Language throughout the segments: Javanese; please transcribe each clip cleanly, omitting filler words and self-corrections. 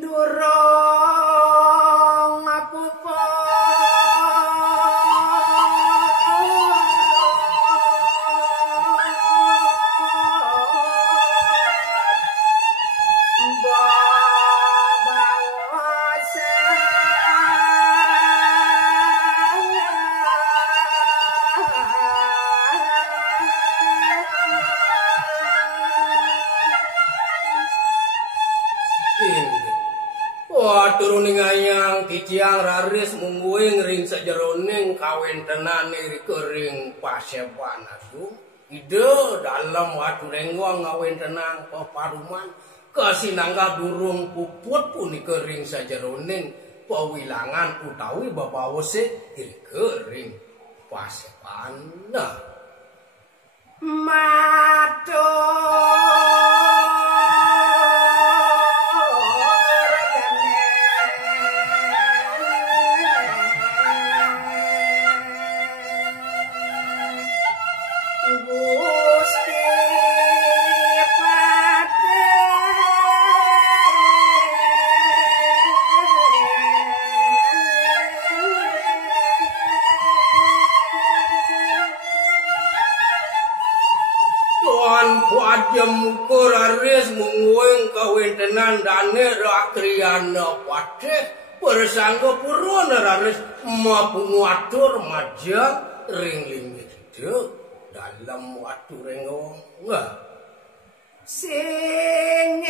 durung Pupuh turuning ayang titiang raris mungguing ring sajeroning kawin tenan iri kering paseban atu ide dalam watu renggong ngawin tenang peparuman kesinangga durung puput puni kering sajeroning pewilangan utawi babawose iri kering paseban nah jam kuraris mungguing kawin tenan dane rakriana pateh persangga purun raris mapungu atur majang ring linggit dalam watu renggong enggak sing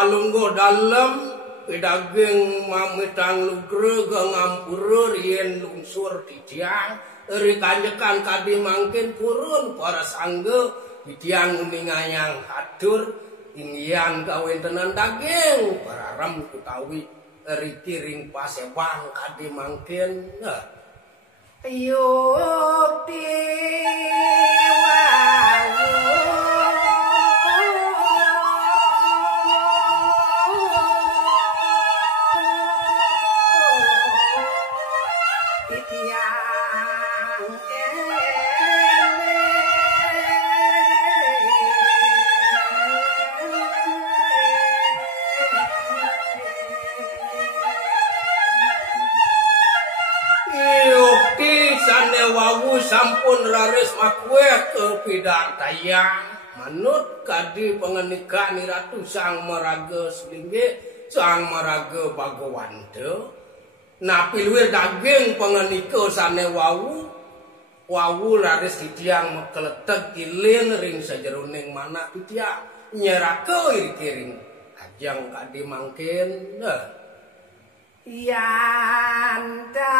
palunggo dalam pedaging mamitang lugre ngampura rien lungsur titiang eri kanjekan kadi mangkin purun para sangge titiang uningayang hatur ingyan kawin tenan daging para ram kutawi eri kiring pasebang kadi mangkin nah yukti sampun raris makwe ke pidang tayang manut kadi pengenika ni ratu sang maraga selingge sang maraga bagawante napi luwih daging pengenika sane wawu raris titiang mekleteg kiling ring sajeroning manak titiang nyerake iri-kiring ajang kadi mangkin yanda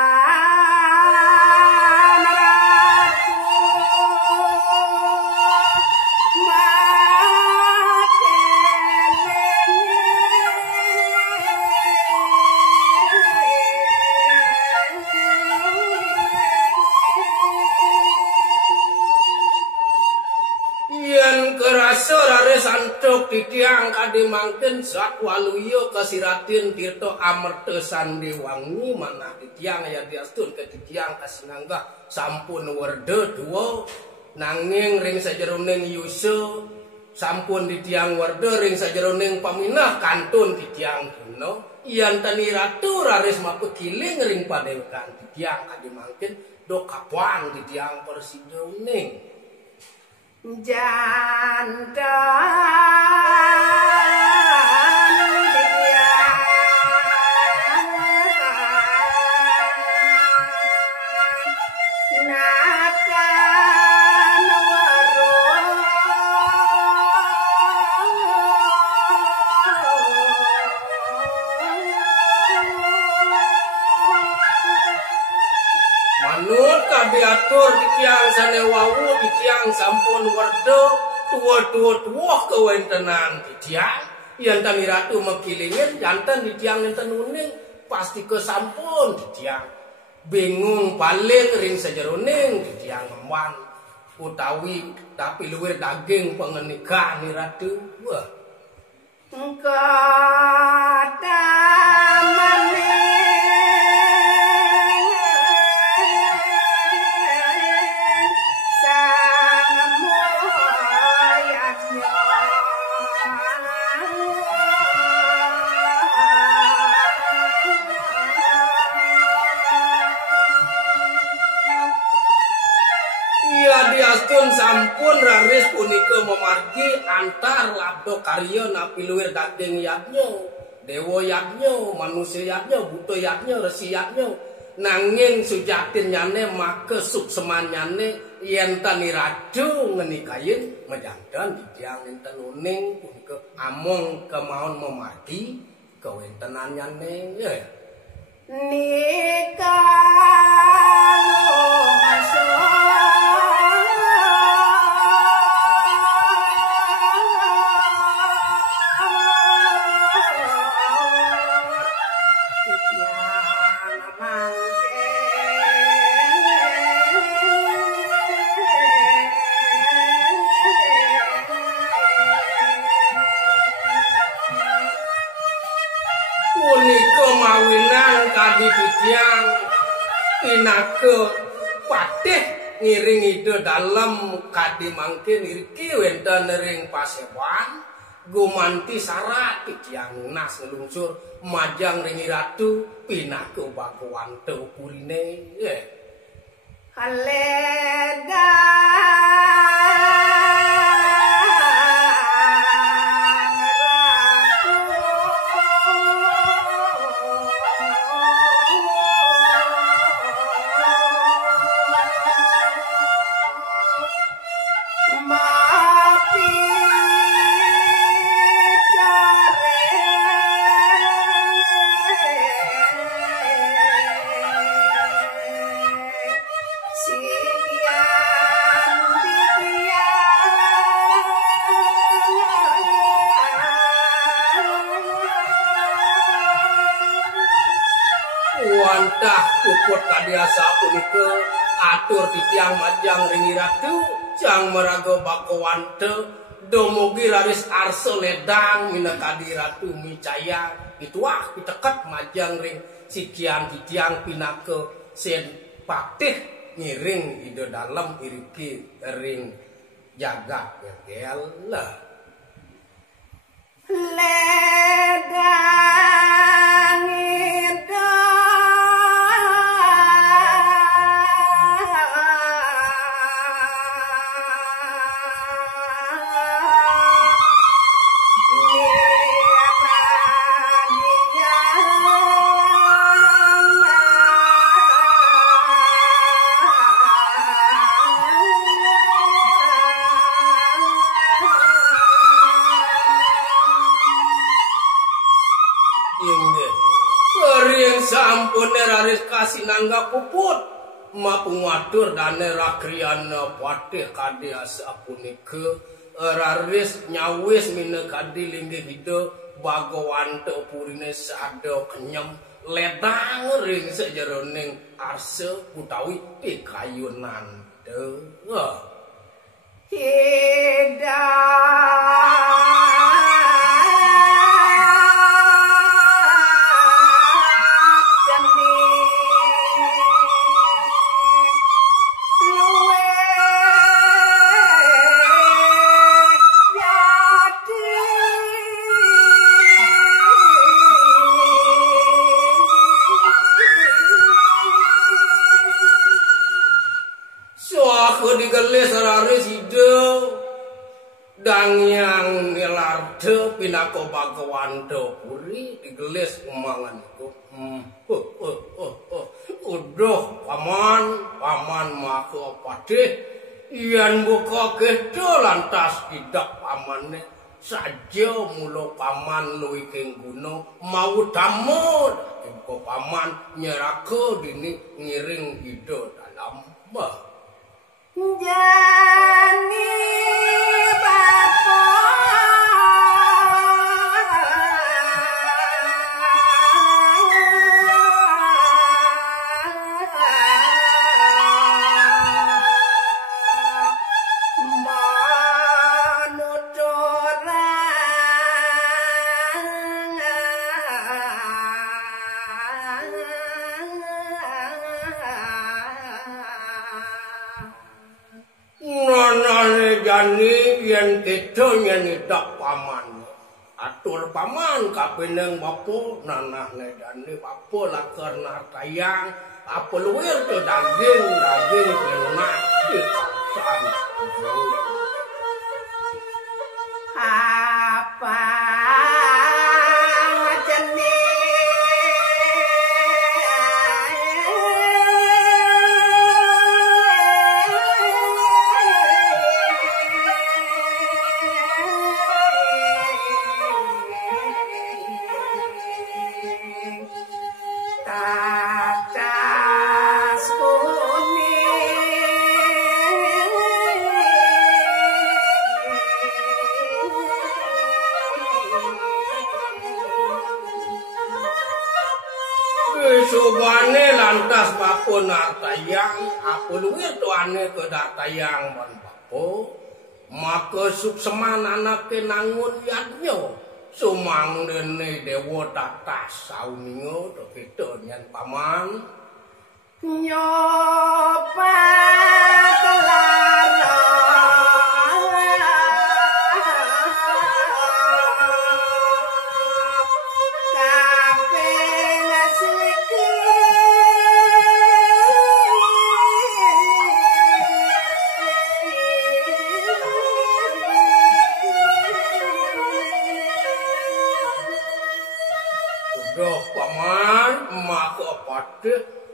santok titiang kadi mangken sak waluyo kasiratin tirto amerta sandewangi manah titiang ya diastun ke titiang kasinangga sampun werde duo nanging ring sajeroning yuse sampun titiang werde ring sajeroning paminah kantun titiang kuno iyan tani ratu raris mapekiling ring padewekan titiang kadi mangken do kapuan titiang persidoning janda diatur titiang sane wawu titiang sampun werdo tua kewentenan titiang yen tani ratu mekilingin jantan titiang nenten uning pasti kesampun titiang bingung paling ring sajeroning titiang emwan utawi tapi luwih daging pengenika ni ratu wah sampun raris punika memargi antar labdo karya napi luwih daging yatnya dewa yatnya manusia yatnya buta yatnya resi yatnya nanging sujatin nyane maka sukseman nyane yen tani raju ngenikayin mejantan didiang enten uning punika among kemauan memargi kewentenan nyane ya nikah Titiang pinake patih ngiring ide dalem kadi mangke niriki wenten ring pasewan gumanti syarat titiang nas ngelungsur majang ring ratu pinake bakuan teupurine haleda Pupuh kadiasa punika atur titiang majang ringi ratu jang meraga bakowante domugi laris arsa ledang mina kadi ratu micaya ituah piteket majang ring sikian titiang pinake sen patih ngiring ide dalem iriki ring jaga gegel lah ledang sampun raris kasinangga puput mapung wadur dane rakriana patih kadiasa punika raris nyawis mina kadi linggih hida bagawan teupurine sada kenyem ledang ring sajeroning arsa utawi pikayunan digelis raris ide dangyang nilarde pinako bagawando puri digelis umangan iku udah paman maka padeh yen buka kedo lantas tidak pamane saja mulo paman luwih guna mau damel iku paman nyerake dini ngiring ide dalam jani wani yen kita nyenidak paman. Atur paman kapineng bapo nanah nedani bapo lakar nartayang apa luwir tu daging lunak di kawasan. Apa Subane lantas bapo nartayang apa luwir tuane ke dartayang ban bapo maka sukseman anake nangun yadnya sumang dene dewa tatas sauningo to kita nyen paman nyoba telara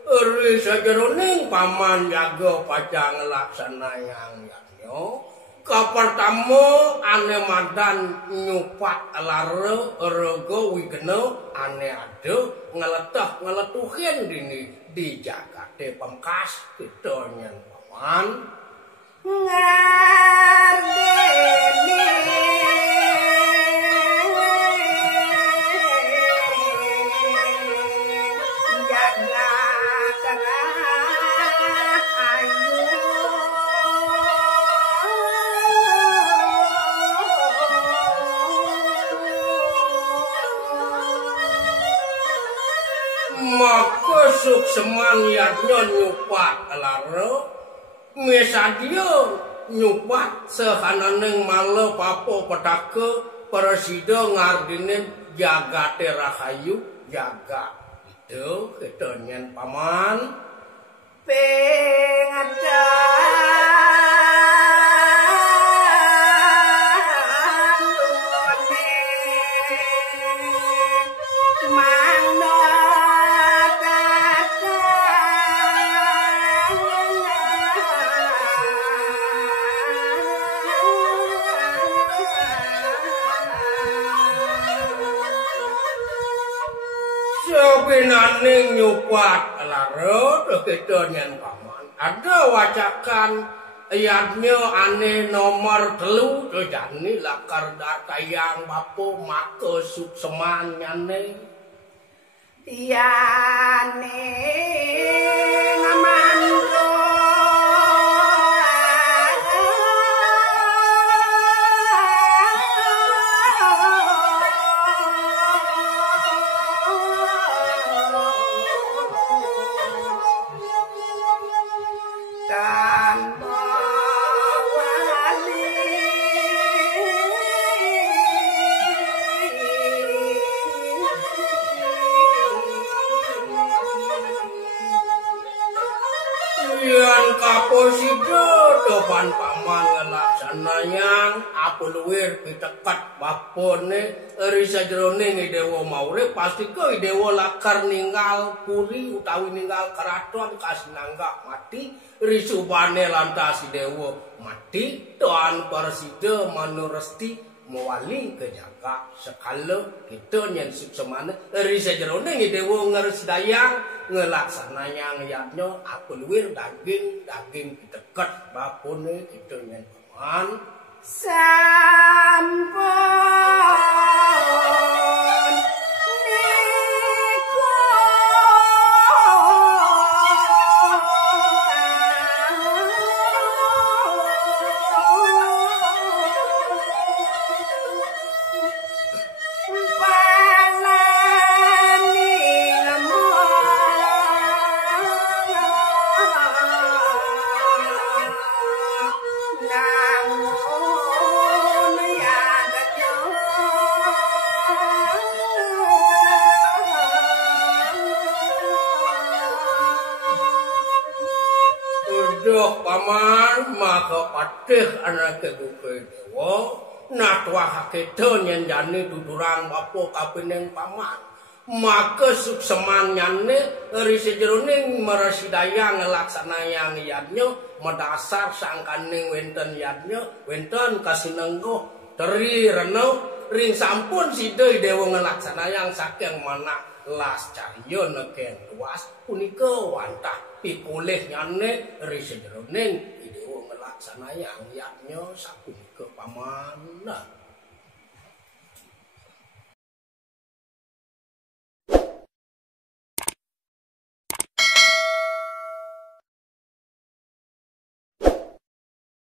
eri sajeroning paman jaga pajang laksanayang yatnya kapertama ane madan nyupat lara rega wigena ane ada ngeletuhin dini di jagate pemkas kita nyen paman ngardeni sukseman yatnya nyupat lara misadia nyupat sehananeng male papo petake presida ngardinin jagate rahayu jaga itu kita nyen paman pengada Sebenarnya nyupat lara kita nyen paman ada wacakan ayatnya ane nomor 3 jani lakar dartayang bapo maka sukseman nyane yane ngamando kaposida depan paman ngelaksanayang apa luwir pitekat bapone eri sajeroning dewa maure pasti ke dewa lakar ninggal puri utawi ninggal keraton kasinangga mati risubane lantas dewa mati tuan persida manuresti mewali ke jaga sekala kita nyen suksemana eri sajeroning dewa ngeresdayang ngelaksananya ngayatnya apa luwir daging deket bapone kita nyen paman sampun niku nang dewa paman maka patih anake buke dewa natwahake nyenjani dudurang apa kapining paman maka suksemanyane ri sejeroning marasidaya ngelaksanayang yadnya medasar sangkaning wenten yadnya wenten kasinenggo teri reno ring sampun sidai dewa ngelaksanayang saking mana las caryo neken luas punika wantah pikulih nyane ri sejeroning dewa ngelaksanayang yadnya sapunika paman.